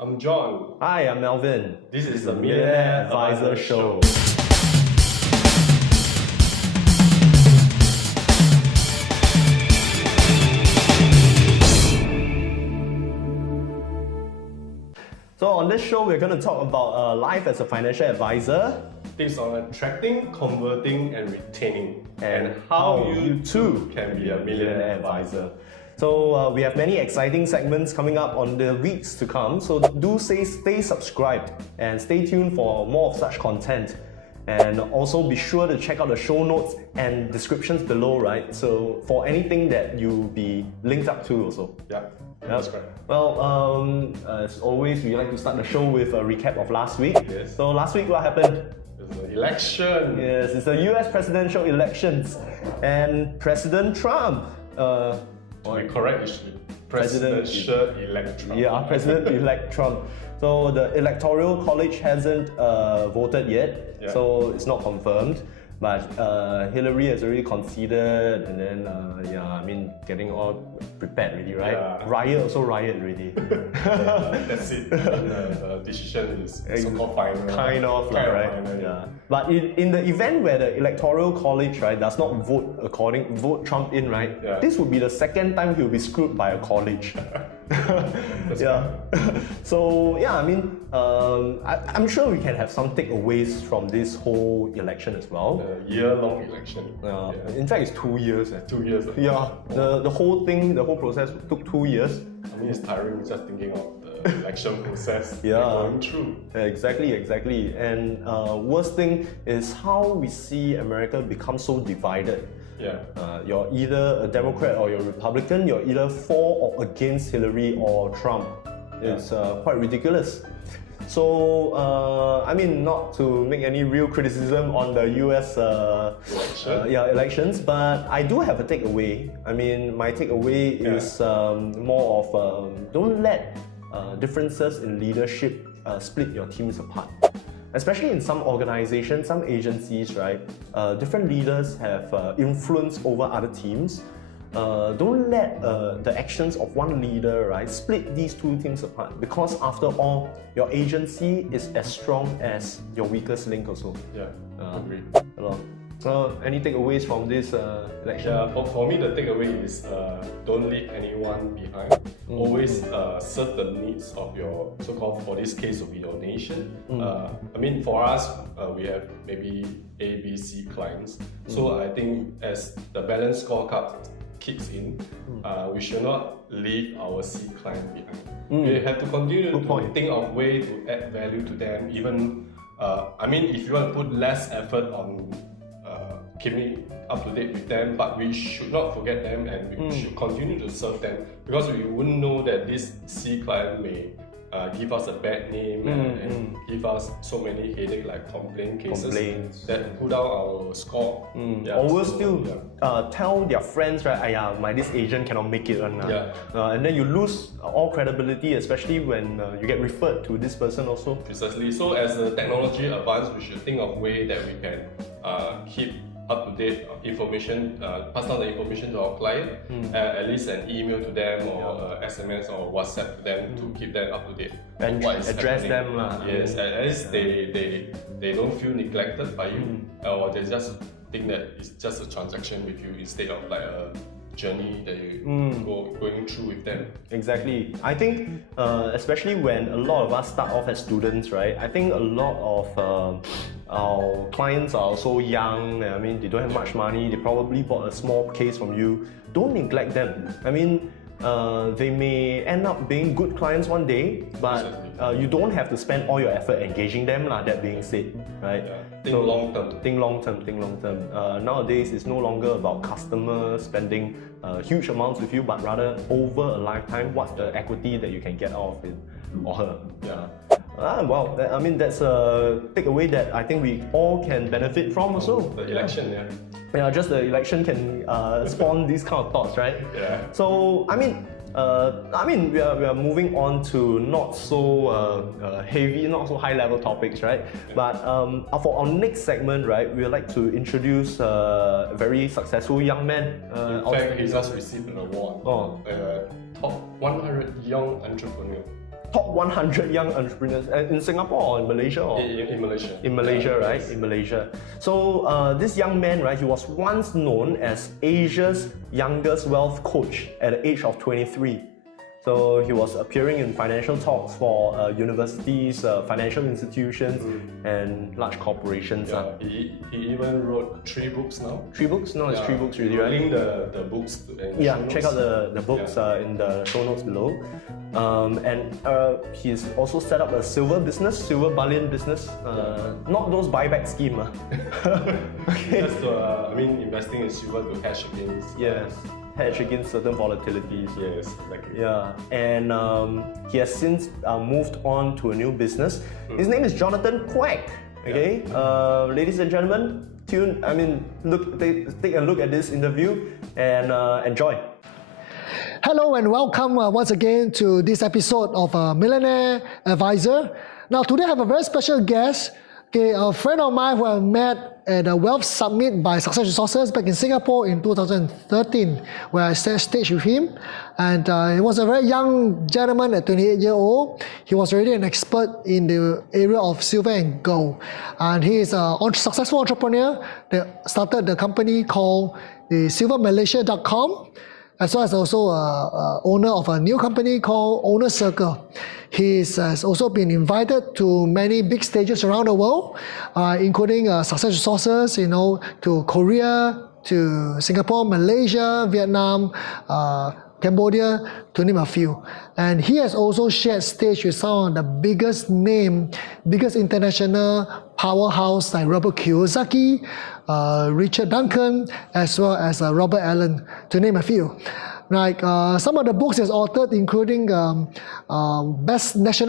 I'm John. Hi, I'm Melvin. This is the the Millionaire Millionaire Advisor Advisor Show. So on this show, we're going to talk about life as a financial advisor Tips on attracting, converting, and retaining, and how you too can be a millionaire advisor. So we have many exciting segments coming up on the weeks to come. So do stay subscribed and stay tuned for more of such content. And also be sure to check out the show notes and descriptions below, right? So for anything that you'll be linked up to also. Yeah, that's correct. Well, as always, we like to start the show with a recap of last week. Yes. So last week, what happened? It's the election. Yes, it's the US presidential elections, and President Trump. To be correct, it's President-elect Trump. Yeah, President-elect Trump. So the Electoral College hasn't voted yet, Yeah. so it's not confirmed. But Hillary has already conceded, and then getting all prepared already, right? Yeah. Riot already. That's it. And the decision is so-called final. Kind of, right? Final. Yeah. But in the event where the Electoral College, right, does not vote Trump in, right? Yeah. This would be the second time he'll be screwed by a college. Yeah. So yeah, I'm sure we can have some takeaways from this whole election as well. The year-long election. In fact, it's 2 years. 2 years. Yeah. The whole process took 2 years. I mean, it's tiring just thinking of the election process Yeah. going through. Exactly. And worst thing is how we see America become so divided. Yeah. You're either a Democrat or you're a Republican. You're either for or against Hillary or Trump. It's quite ridiculous. So, not to make any real criticism on the US elections, but I do have a takeaway. My takeaway is more of don't let differences in leadership split your teams apart. Especially in some organizations, some agencies, right? Different leaders have influence over other teams. Don't let the actions of one leader, right, split these two teams apart. Because after all, your agency is as strong as your weakest link also. Yeah, agree. So, any takeaways from this election? Yeah, for me, the takeaway is don't leave anyone behind. Always serve the needs of your so-called, for this case, will be your nation. For us, we have maybe A, B, C clients. So I think as the balance scorecard kicks in, we should not leave our C client behind. We have to continue to think of ways to add value to them. Even, if you want to put less effort on keeping up to date with them, but we should not forget them and we should continue to serve them, because we wouldn't know that this C client may give us a bad name and give us so many headache like complaints that pull down our score. Or still tell their friends, right? This agent cannot make it. And then you lose all credibility, especially when you get referred to this person also. Precisely. So as the technology advances, we should think of way that we can keep up-to-date information, pass down the information to our client, at least an email to them or SMS or WhatsApp to them to keep them up-to-date. And address them. Yes, at least they don't feel neglected by you, or they just think that it's just a transaction with you instead of like a journey that you going through with them. Exactly. I think especially when a lot of us start off as students, right? I think a lot of our clients are also young. They don't have much money. They probably bought a small case from you. Don't neglect them. They may end up being good clients one day, but you don't have to spend all your effort engaging them. That being said, right? Yeah. Think long term. Nowadays, it's no longer about customers spending huge amounts with you, but rather over a lifetime, what's the equity that you can get out of it or her. Yeah. That's a takeaway that I think we all can benefit from also. The election, just the election can spawn these kind of thoughts, right? Yeah. So, we are moving on to not so heavy, not so high level topics, right? Yeah. But for our next segment, right, we would like to introduce a very successful young man. In fact, he just received an award. Top 100 young entrepreneur. top 100 young entrepreneurs in Singapore or in Malaysia? Or? In Malaysia. In Malaysia, right? Yes. In Malaysia. So this young man, right, he was once known as Asia's youngest wealth coach at the age of 23. So he was appearing in financial talks for universities, financial institutions, and large corporations. Yeah, he even wrote 3 books now. 3 books? No, it's 3 books really, right? Link the books in Yeah, show check notes. out the books in the show notes below. And he's also set up a silver bullion business. Not those buyback scheme. Okay. Just investing in silver to hedge against. Yes. Hedge against certain volatilities. Yes, exactly. Yeah, and he has since moved on to a new business. His name is Jonathan Quack. Okay, ladies and gentlemen, take a look at this interview and enjoy. Hello and welcome once again to this episode of Millionaire Advisor. Now today I have a very special guest, a friend of mine who I met at a Wealth Summit by Success Resources back in Singapore in 2013, where I set stage with him. And he was a very young gentleman at 28 years old. He was already an expert in the area of silver and gold. And he is a successful entrepreneur that started the company called the silvermalaysia.com, as well as also owner of a new company called Owner Circle. He has also been invited to many big stages around the world, including Success Resources, to Korea, to Singapore, Malaysia, Vietnam, Cambodia, to name a few. And he has also shared stage with some of the biggest international powerhouse like Robert Kiyosaki, Richard Duncan, as well as Robert Allen, to name a few. Like some of the books he has authored, including national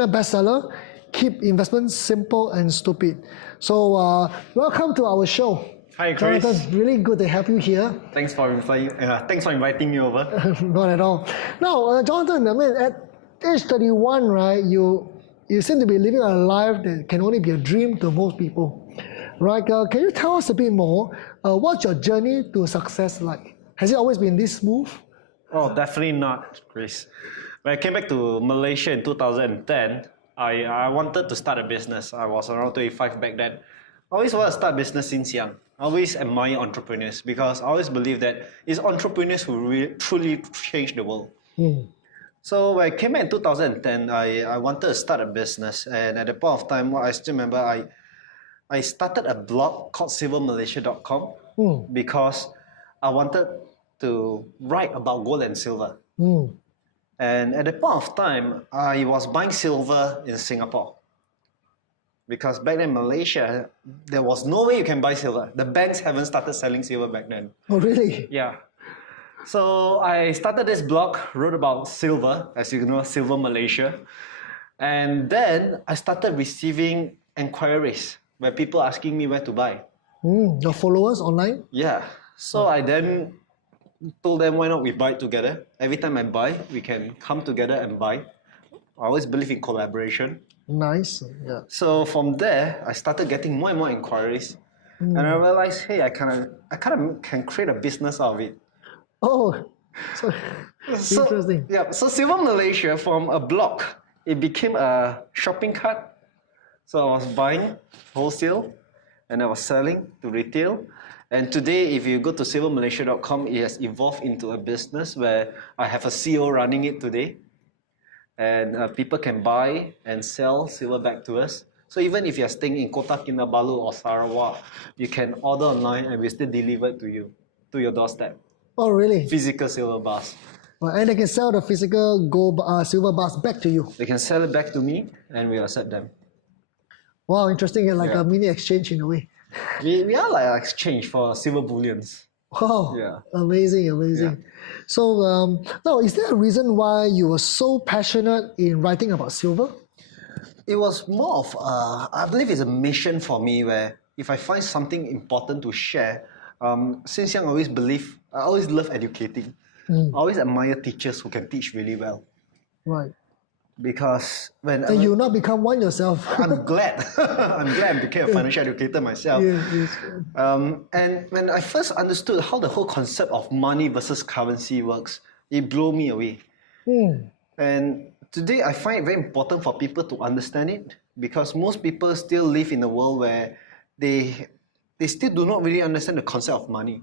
bestseller, Keep Investments Simple and Stupid. So welcome to our show. Hi, Chris. Jonathan, really good to have you here. Thanks for inviting me over. Not at all. Now, Jonathan, at age 31, right, you seem to be living a life that can only be a dream to most people. Right? Can you tell us a bit more? What's your journey to success like? Has it always been this smooth? Oh, definitely not, Chris. When I came back to Malaysia in 2010, I wanted to start a business. I was around 25 back then. I always wanted to start a business since young. I always admire entrepreneurs because I always believe that it's entrepreneurs who truly change the world. So when I came back in 2010, I wanted to start a business. And at the point of time, I still remember I started a blog called silvermalaysia.com because I wanted to write about gold and silver. And at the point of time, I was buying silver in Singapore. Because back then in Malaysia, there was no way you can buy silver. The banks haven't started selling silver back then. Oh, really? Yeah. So I started this blog, wrote about silver, as you know, Silver Malaysia. And then I started receiving inquiries where people asking me where to buy. Your followers online? Yeah. So I then told them, why not we buy it together? Every time I buy, we can come together and buy. I always believe in collaboration. Nice. Yeah. So from there, I started getting more and more inquiries. And I realized, hey, I kind of can create a business out of it. Oh, so interesting. Yeah, so Silver Malaysia, from a blog, it became a shopping cart. So I was buying wholesale and I was selling to retail. And today, if you go to silvermalaysia.com, it has evolved into a business where I have a CEO running it today. And people can buy and sell silver back to us. So even if you're staying in Kota Kinabalu or Sarawak, you can order online and we still deliver it to you, to your doorstep. Oh, really? Physical silver bars. And they can sell the physical gold silver bars back to you. They can sell it back to me and we accept them. Wow, interesting. Like a mini exchange in a way. We are like an exchange for silver bullions. Wow. Yeah. Amazing. Yeah. So now, is there a reason why you were so passionate in writing about silver? It was more of, I believe it's a mission for me where if I find something important to share, since young I always love educating. I always admire teachers who can teach really well. Right. Because and you not become one yourself. I'm glad. I'm glad I became a financial educator myself. Yes. And when I first understood how the whole concept of money versus currency works, it blew me away. And today I find it very important for people to understand it, because most people still live in a world where they still do not really understand the concept of money.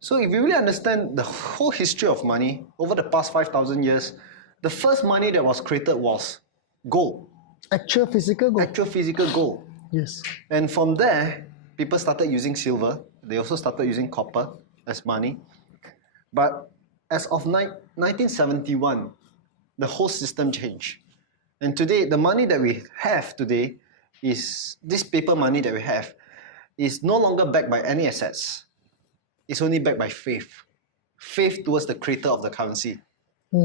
So if you really understand the whole history of money over the past 5,000 years, the first money that was created was gold. Actual physical gold. Actual physical gold. Yes. And from there, people started using silver. They also started using copper as money. But as of 1971, the whole system changed. And today, the money that we have today is, this paper money that we have, is no longer backed by any assets. It's only backed by faith. Faith towards the creator of the currency.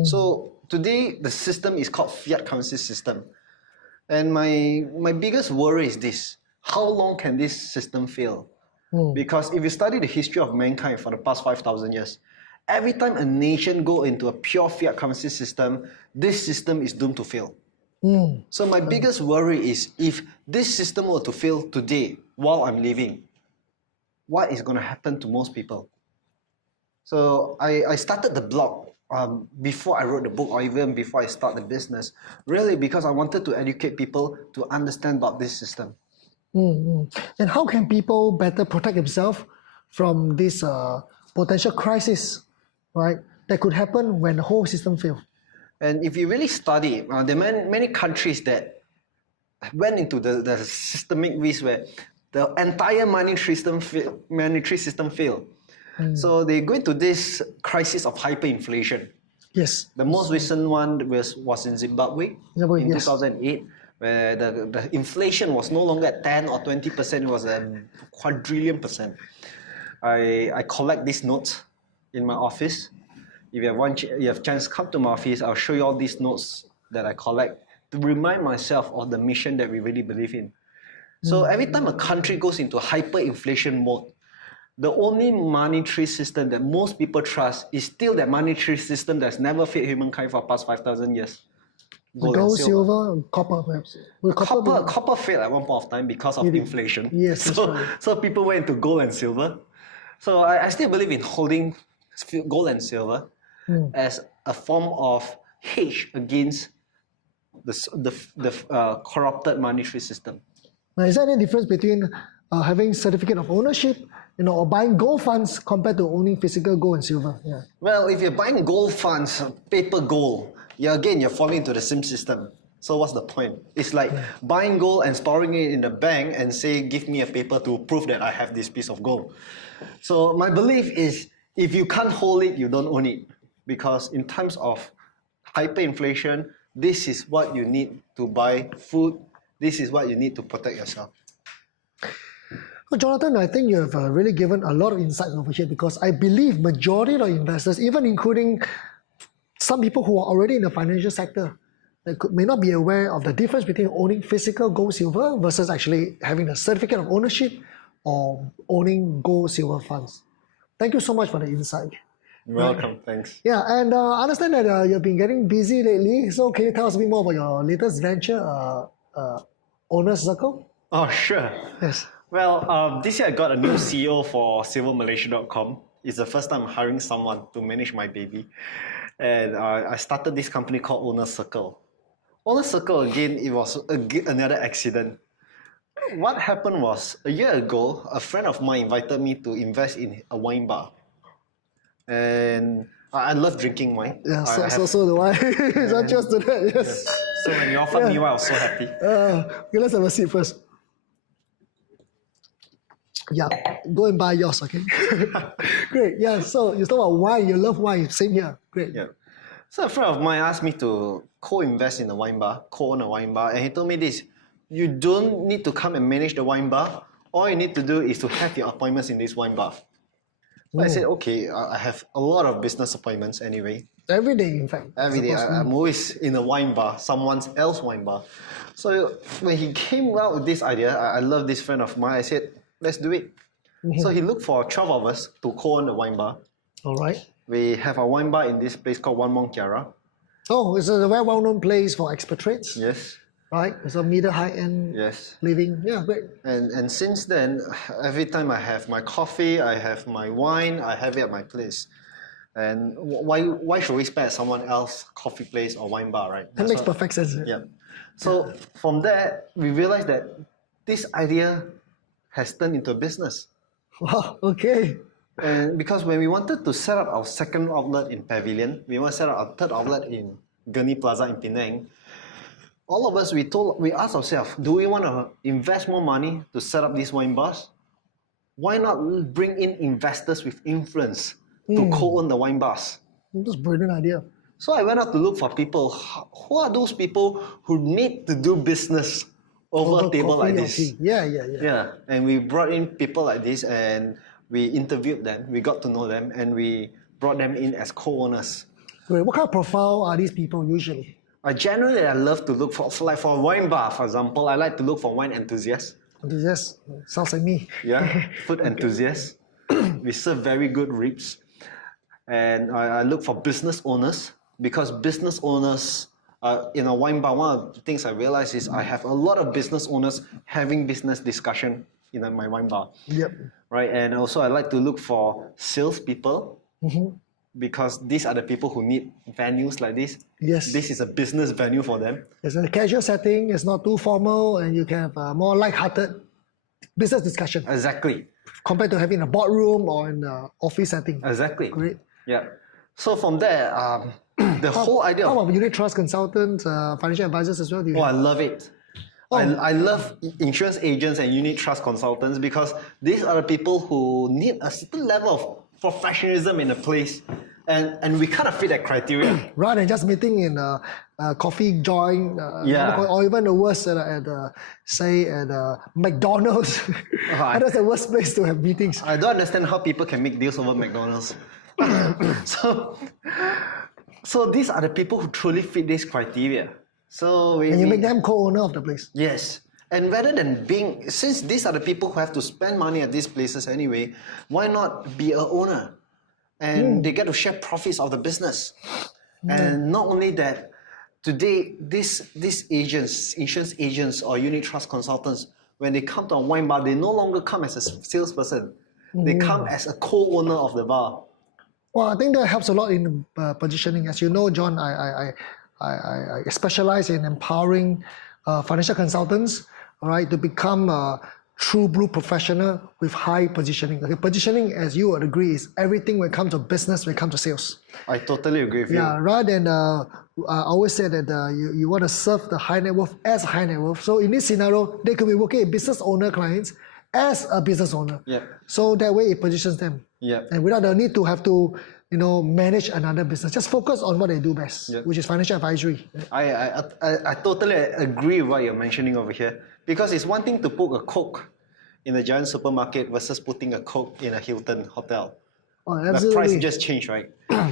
So today, the system is called fiat currency system. And my biggest worry is this: how long can this system fail? Because if you study the history of mankind for the past 5,000 years, every time a nation go into a pure fiat currency system, this system is doomed to fail. So my biggest worry is, if this system were to fail today while I'm living, what is going to happen to most people? So I started the blog before I wrote the book, or even before I start the business, really because I wanted to educate people to understand about this system. And how can people better protect themselves from this potential crisis, right, that could happen when the whole system fails? And if you really study, there are many countries that went into the systemic risk where the entire monetary system failed. So they go into this crisis of hyperinflation. Yes. The most recent one was in Zimbabwe in yes. 2008, where the inflation was no longer at 10 or 20%, it was a quadrillion percent. I collect these notes in my office. If you have chance, come to my office, I'll show you all these notes that I collect to remind myself of the mission that we really believe in. So every time a country goes into hyperinflation mode, the only monetary system that most people trust is still that monetary system that's never failed humankind for the past 5,000 years. Gold, silver, copper, perhaps. Copper failed at one point of time because of inflation. Yes. So people went into gold and silver. So I still believe in holding gold and silver as a form of hedge against the corrupted monetary system. Now, is there any difference between having certificate of ownership, or buying gold funds compared to owning physical gold and silver? Yeah. Well, if you're buying gold funds, paper gold, you're falling into the same system. So what's the point? It's like buying gold and storing it in the bank and say, give me a paper to prove that I have this piece of gold. So my belief is, if you can't hold it, you don't own it. Because in times of hyperinflation, this is what you need to buy food. This is what you need to protect yourself. Well, Jonathan, I think you have really given a lot of insight over here, because I believe majority of investors, even including some people who are already in the financial sector, may not be aware of the difference between owning physical gold, silver versus actually having a certificate of ownership or owning gold, silver funds. Thank you so much for the insight. You're welcome, thanks. Yeah, and I understand that you've been getting busy lately. So can you tell us a bit more about your latest venture, Owner's Circle? Oh, sure. Yes. Well, this year I got a new CEO for silvermalaysia.com. It's the first time I'm hiring someone to manage my baby. And I started this company called Owner's Circle. Owner's Circle, again, it was another accident. What happened was, a year ago, a friend of mine invited me to invest in a wine bar. And I love drinking wine. Yeah, so do I. It's not just to that, yes. So when you offered me wine, I was so happy. Okay, let's have a seat first. Yeah, go and buy yours, okay? Great, yeah, so you talk about wine, you love wine, same here, great. Yeah. So a friend of mine asked me to co-invest in a wine bar, co-own a wine bar, and he told me this: you don't need to come and manage the wine bar, all you need to do is to have your appointments in this wine bar. So I said, okay, I have a lot of business appointments anyway. Every day, in fact. Every day, I'm always in a wine bar, someone else's wine bar. So when he came out with this idea, I love this friend of mine, I said, let's do it. So he looked for 12 of us to co-own a wine bar. All right. We have a wine bar in this place called One Mont Kiara. Oh, it's a very well-known place for expatriates. Yes. Right? It's a middle high-end living. Yeah, great. And since then, every time I have my coffee, I have my wine, I have it at my place. And why should we spend at someone else's coffee place or wine bar, right? That makes perfect sense. Yeah. So from there, we realized that this idea has turned into a business. Wow, okay. And because when we wanted to set up our second outlet in Pavilion, we want to set up our third outlet in Gurney Plaza in Penang, all of us, we asked ourselves, do we want to invest more money to set up these wine bars? Why not bring in investors with influence to co-own the wine bars? That's a brilliant idea. So I went out to look for people. Who are those people who need to do business over a table like this? Yeah. And we brought in people like this and we interviewed them, we got to know them, and we brought them in as co-owners. Great. What kind of profile are these people usually? Generally, I love to look for, like for a wine bar, for example, I like to look for wine enthusiasts. Enthusiasts? Sounds like me. Yeah, food enthusiasts. We serve very good ribs. And I look for business owners, because business owners, in a wine bar, one of the things I realized is I have a lot of business owners having business discussion in my wine bar. Yep. Right, and also I like to look for salespeople, because these are the people who need venues like this. Yes. This is a business venue for them. It's a casual setting, it's not too formal, and you can have a more light-hearted business discussion Exactly. compared to having a boardroom or in an office setting. Exactly. Great. Yeah. So from there, the whole idea How of... about unit trust consultants, financial advisors as well? Do you Oh, I have? love it. I love insurance agents and unit trust consultants, because these are the people who need a certain level of professionalism in a place, and we kind of fit that criteria. Rather than just meeting in a coffee joint, Yeah. or even the worst at McDonald's. That's the worst place to have meetings. I don't understand how people can make deals over McDonald's. So these are the people who truly fit this criteria. So And you make them co-owner of the place. Yes. And rather than being, since these are the people who have to spend money at these places anyway, why not be a owner? And they get to share profits of the business. And not only that, today, these agents, insurance agents or unit trust consultants, when they come to a wine bar, they no longer come as a salesperson. They come as a co-owner of the bar. Well, I think that helps a lot in positioning. As you know, John, I specialize in empowering financial consultants, all right, to become a true blue professional with high positioning. Okay, positioning, as you would agree, is everything when it comes to business, when it comes to sales. I totally agree with you. Yeah, rather than I always say that you want to serve the high net worth as high net worth. So in this scenario, they could be working with business owner clients as a business owner. Yeah. So that way it positions them. Yeah. And without the need to have to, manage another business. Just focus on what they do best, which is financial advisory. I totally agree with what you're mentioning over here, because it's one thing to put a Coke in a giant supermarket versus putting a Coke in a Hilton hotel. Oh, The absolutely. price just changed, right?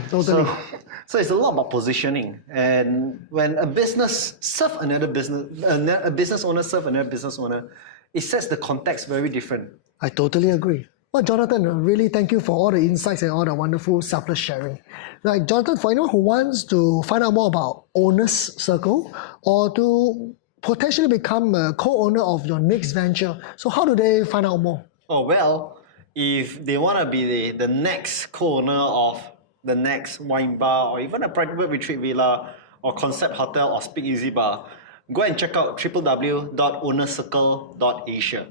Totally. So it's a lot about positioning. And when a business serves another business, a business owner serves another business owner, it sets the context very different. I totally agree. Well, Jonathan, really thank you for all the insights and all the wonderful selfless sharing. Like, Jonathan, for anyone who wants to find out more about Owners Circle or to potentially become a co-owner of your next venture, so how do they find out more? Oh, well, if they want to be the next co-owner of the next wine bar or even a private retreat villa or concept hotel or speakeasy bar, go and check out www.ownercircle.asia.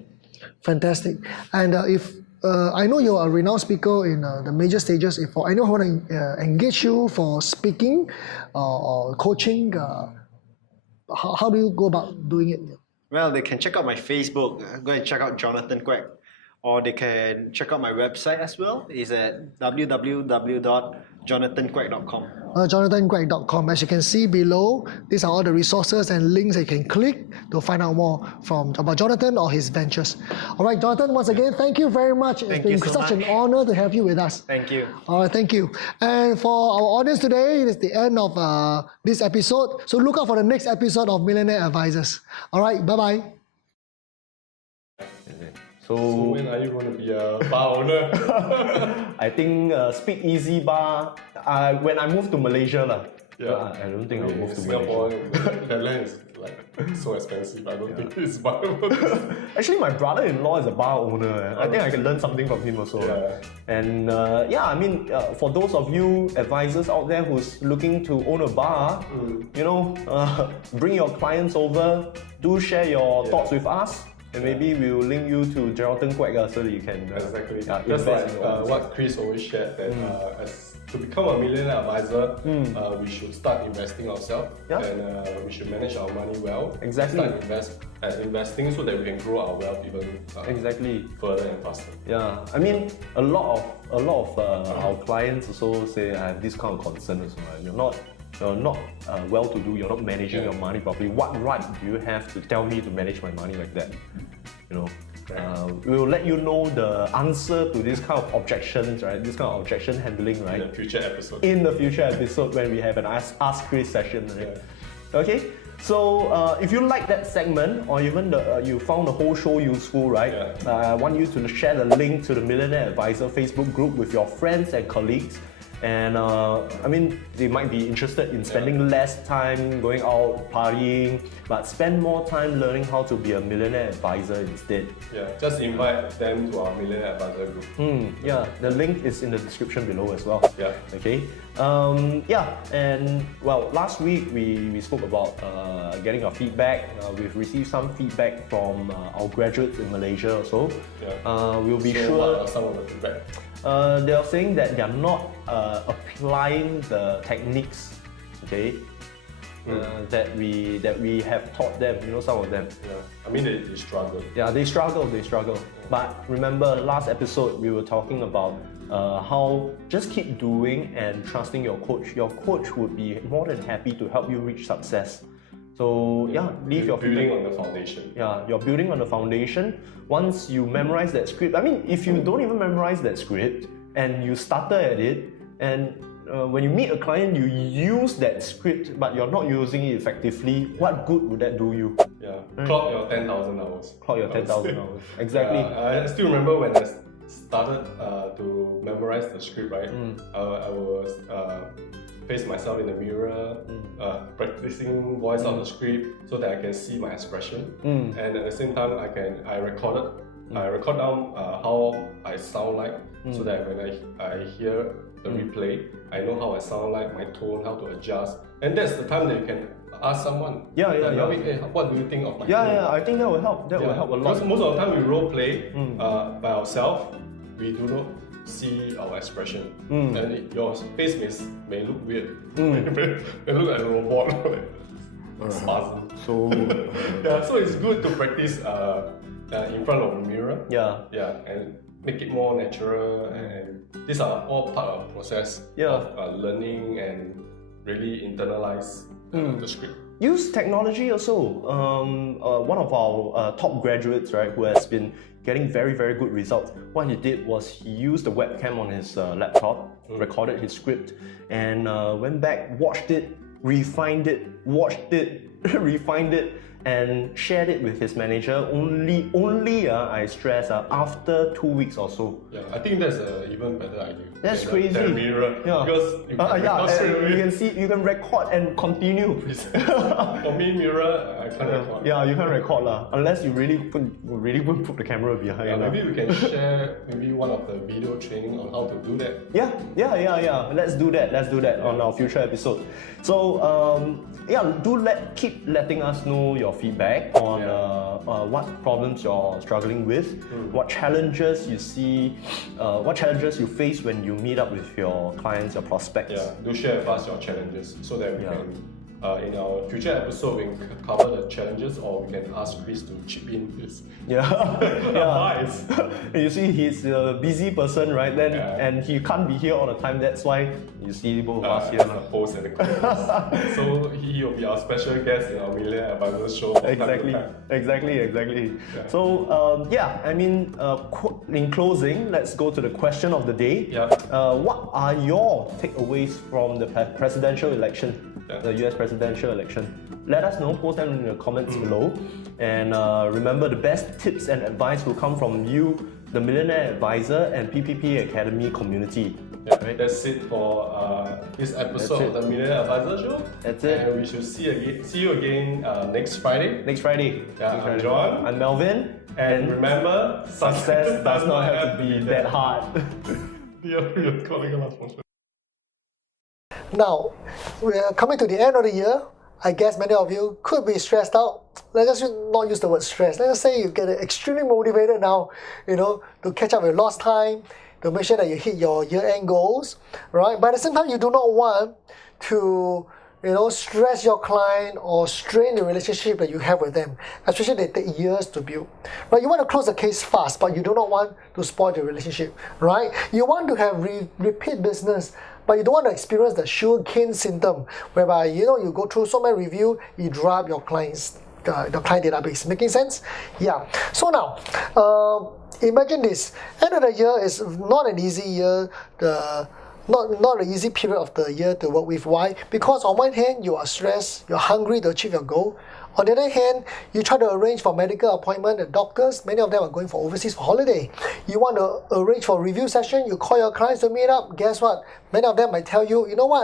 Fantastic. And if I know you're a renowned speaker in the major stages. If for anyone who want to engage you for speaking or coaching, how do you go about doing it? Well, they can check out my Facebook. Go and check out Jonathan Quek. Or they can check out my website as well. It's at www.jonathanquek.com. JonathanQuack.com. As you can see below, these are all the resources and links that you can click to find out more about Jonathan or his ventures. All right, Jonathan, once again, thank you very much. It's been such an honor to have you with us. Thank you. All right, thank you. And for our audience today, it is the end of this episode. So look out for the next episode of Millionaire Advisors. All right, bye-bye. So when are you going to be a bar owner? I think speakeasy bar, when I move to Malaysia, Yeah. I don't think I'll move to Singapore, Malaysia. the land is like so expensive. I don't think it's viable. Actually, my brother-in-law is a bar owner. I think I can learn something from him also. Yeah. And yeah, I mean, for those of you advisors out there who's looking to own a bar, you know, bring your clients over. Do share your thoughts with us. And maybe we'll link you to Geraldton Quack so that you can Exactly. Just invest like in your what Chris always shared, that to become a millionaire advisor, we should start investing ourselves, and we should manage our money well. Exactly. Start investing so that we can grow our wealth even further and faster. Yeah, I mean, a lot of our clients also say I have this kind of concern as well. You're not well-to-do, you're not managing your money properly. What right do you have to tell me to manage my money like that? You know, we'll let you know the answer to this kind of objections, right? This kind of objection handling, right? In the future episode. In the future episode when we have an Ask Chris session, right? Okay. So if you like that segment, or even you found the whole show useful, right? I want you to share the link to the Millionaire Advisor Facebook group with your friends and colleagues. And I mean, they might be interested in spending less time going out partying, but spend more time learning how to be a millionaire advisor instead. Yeah, just invite them to our Millionaire Advisor group. Yeah, the link is in the description below as well. Yeah. Okay. Yeah, and well, last week we spoke about getting your feedback. We've received some feedback from our graduates in Malaysia also. Yeah. We'll be so sure. What are some of the feedback? They are saying that they are not applying the techniques, okay, that we have taught them. You know, some of them. Yeah. I mean, they struggle. Yeah, they struggle. But remember, last episode we were talking about how just keep doing and trusting your coach. Your coach would be more than happy to help you reach success. So yeah, leave your building on the foundation. Yeah, you're building on the foundation. Once you memorize that script, I mean, if you don't even memorize that script and you stutter at it, and when you meet a client, you use that script, but you're not using it effectively, what good would that do you? Yeah, clock your 10,000 hours. Clock your 10,000 hours. Exactly. I still remember when I started to memorize the script, right? I was face myself in the mirror, practicing voice out the script so that I can see my expression, and at the same time I record down how I sound like, so that when I hear the replay, I know how I sound like, my tone, how to adjust, and that's the time that you can ask someone. Hey, what do you think of my tone? I think that will help. That will help a lot. Because most of the time we role play by ourselves, we do not see our expression, and your face may look weird. May look like a robot. Spasm. So so it's good to practice in front of the mirror. And make it more natural. And these are all part of the process of learning and really internalize the script. Use technology also. One of our top graduates, right, who has been getting very, very good results. What he did was he used the webcam on his laptop, recorded his script, and went back, watched it, refined it, watched it, refined it, and shared it with his manager. Only I stress, after 2 weeks or so. Yeah, I think that's an even better idea. That's crazy. Than mirror, because you can record and continue. For me, mirror, I can't record. Yeah, you can't record unless you really put the camera behind. Yeah, maybe we can share one of the video training on how to do that. Yeah. Let's do that on our future episode. So keep letting us know your feedback on what problems you're struggling with, what challenges you see, what challenges you face when you meet up with your clients, your prospects. Yeah, do share with us your challenges so that we can, in our future episode, we can cover the challenges, or we can ask Chris to chip in with advice. You see, he's a busy person, right? And he can't be here all the time. That's why you see both of us here. The host and the co-host. So he will be our special guest in our Millionaire Advisor show. Exactly. Yeah. So in closing, let's go to the question of the day. What are your takeaways from the presidential election? The US presidential election. Let us know, post them in the comments below. And remember, the best tips and advice will come from you, the Millionaire Advisor and PPP Academy community. Yeah, that's it for this episode of the Millionaire Advisor Show. That's it. And we should see you again next Friday. Next Friday. Yeah, I'm John. I'm Melvin. And remember, Success does not have to be that hard. Now, we are coming to the end of the year. I guess many of you could be stressed out. Let's just not use the word stress. Let's just say you get extremely motivated now, to catch up with lost time, to make sure that you hit your year-end goals, right? But at the same time, you do not want to, stress your client or strain the relationship that you have with them, especially they take years to build, right? You want to close the case fast, but you do not want to spoil the relationship, right? You want to have repeat business, but you don't want to experience the sugarcane syndrome, whereby you go through so many reviews, you dry up your clients, the client database. Making sense? Yeah. So now, imagine this: end of the year is not an easy year. Not an easy period of the year to work with. Why? Because on one hand, you are stressed, you're hungry to achieve your goal. On the other hand, you try to arrange for medical appointment at doctors. Many of them are going for overseas for holiday. You want to arrange for review session, you call your clients to meet up. Guess what? Many of them might tell you, you know what?